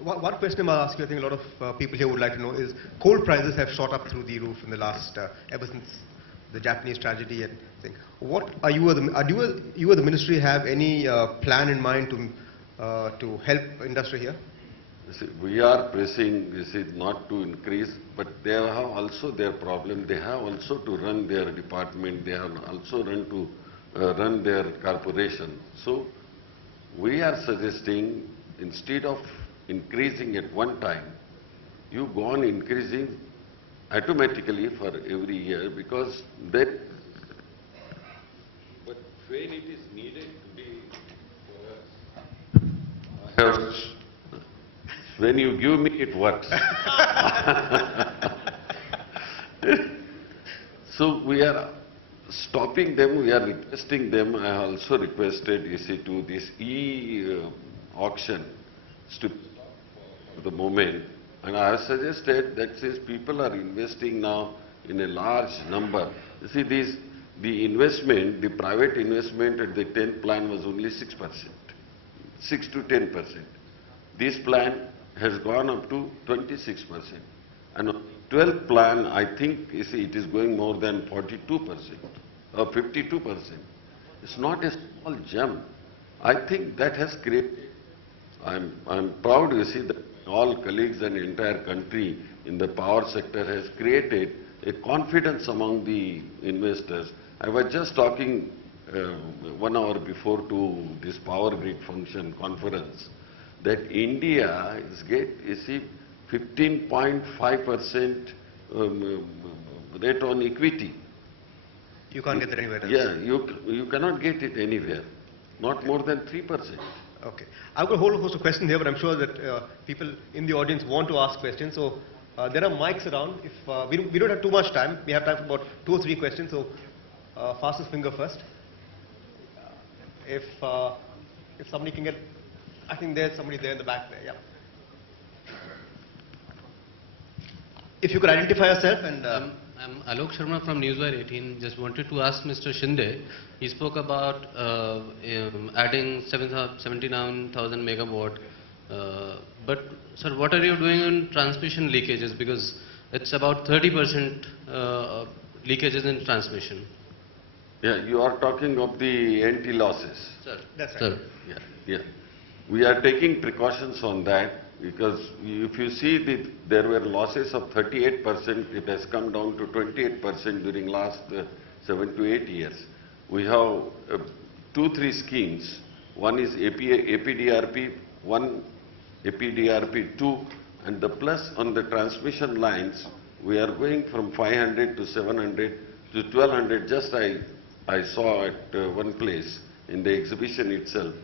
One question I'll ask you, I think a lot of people here would like to know, is coal prices have shot up through the roof in the last, ever since the Japanese tragedy and thing. What are you, you or the ministry have any plan in mind to help industry here? You see, we are pressing, not to increase, but they have also their problem. They have also to run their department. They have also run their corporation. So we are suggesting, instead of increasing at one time, you go on increasing automatically for every year, because that, but when it is needed to be for us, when you give me, it works. So we are stopping them, we are requesting them. I also requested, to this e-auction to the moment. And I have suggested that since people are investing now in a large number, the investment, the private investment at the 10th plan was only 6%, 6 to 10%. This plan has gone up to 26%. And on the 12th plan, I think, it is going more than 42% or 52%. It's not a small jump. I think that has created, I'm proud, that all colleagues and entire country in the power sector has created a confidence among the investors. I was just talking 1 hour before to this power grid function conference that India is 15.5% rate on equity. You can't get that anywhere else. Yeah, you cannot get it anywhere, not more than 3%. Okay. I've got a whole host of questions here, but I'm sure that people in the audience want to ask questions. So there are mics around. If we don't have too much time, we have time for about 2 or 3 questions. So fastest finger first. If somebody can get, I think there's somebody there in the back there. Yeah. If you could identify yourself and. I'm Alok Sharma from Newswire 18. Just wanted to ask Mr. Shinde. He spoke about adding 79,000 megawatt. But sir, what are you doing on transmission leakages? Because it's about 30% leakages in transmission. Yeah, you are talking of the NT losses. Sir, That's right. Sir. Yeah. We are taking precautions on that, because if you see there were losses of 38%, it has come down to 28% during last 7 to 8 years. We have 2-3 schemes. One is APDRP 1, APDRP 2, and the plus on the transmission lines, we are going from 500 to 700 to 1200. Just I saw at one place in the exhibition itself.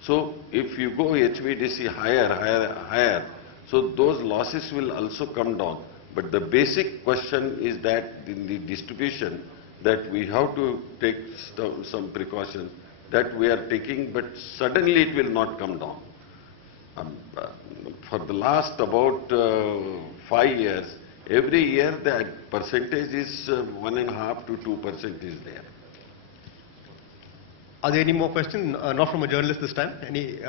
So if you go HVDC higher, so those losses will also come down. But the basic question is that in the distribution, that we have to take some precautions that we are taking, but suddenly it will not come down. For the last about 5 years, every year that percentage is 1.5 to 2% is there. Are there any more questions? Not from a journalist this time. Any?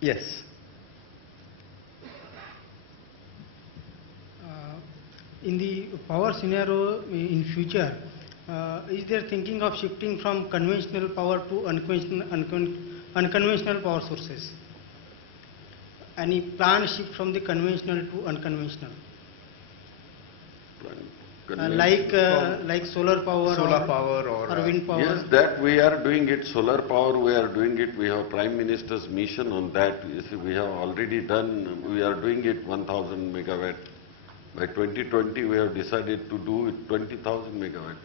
Yes. In the power scenario in future, is there thinking of shifting from conventional power to unconventional power sources? Any planned shift from the conventional to unconventional? Like solar power or wind power? Yes, that we are doing it. Solar power, we are doing it. We have Prime Minister's mission on that. You see, we have already done, we are doing it 1,000 megawatt. By 2020, we have decided to do it 20,000 megawatt.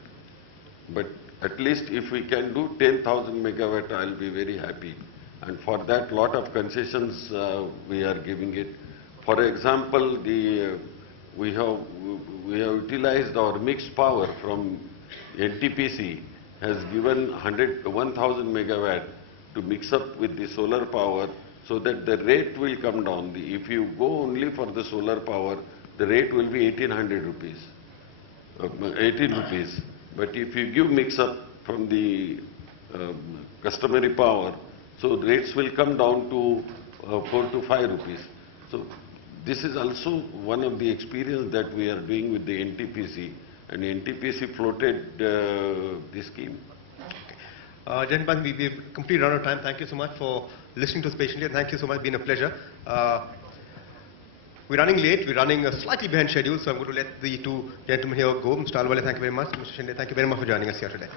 But at least if we can do 10,000 megawatt, I'll be very happy. And for that, lot of concessions we are giving it. For example, we have utilized our mixed power from NTPC, has given 1,000 megawatt to mix up with the solar power, so that the rate will come down. If you go only for the solar power, the rate will be 1,800 rupees, 18 rupees. But if you give mix up from the customary power, So rates will come down to 4 to 5 rupees. So this is also one of the experience that we are doing with the NTPC, and NTPC floated the scheme. Gentlemen, we've completely run out of time. Thank you so much for listening to us patiently. Thank you so much. It's been a pleasure. We're running late. We're running slightly behind schedule, so I'm going to let the two gentlemen here go. Mr. Ahluwalia, thank you very much. Mr. Shinde, thank you very much for joining us here today.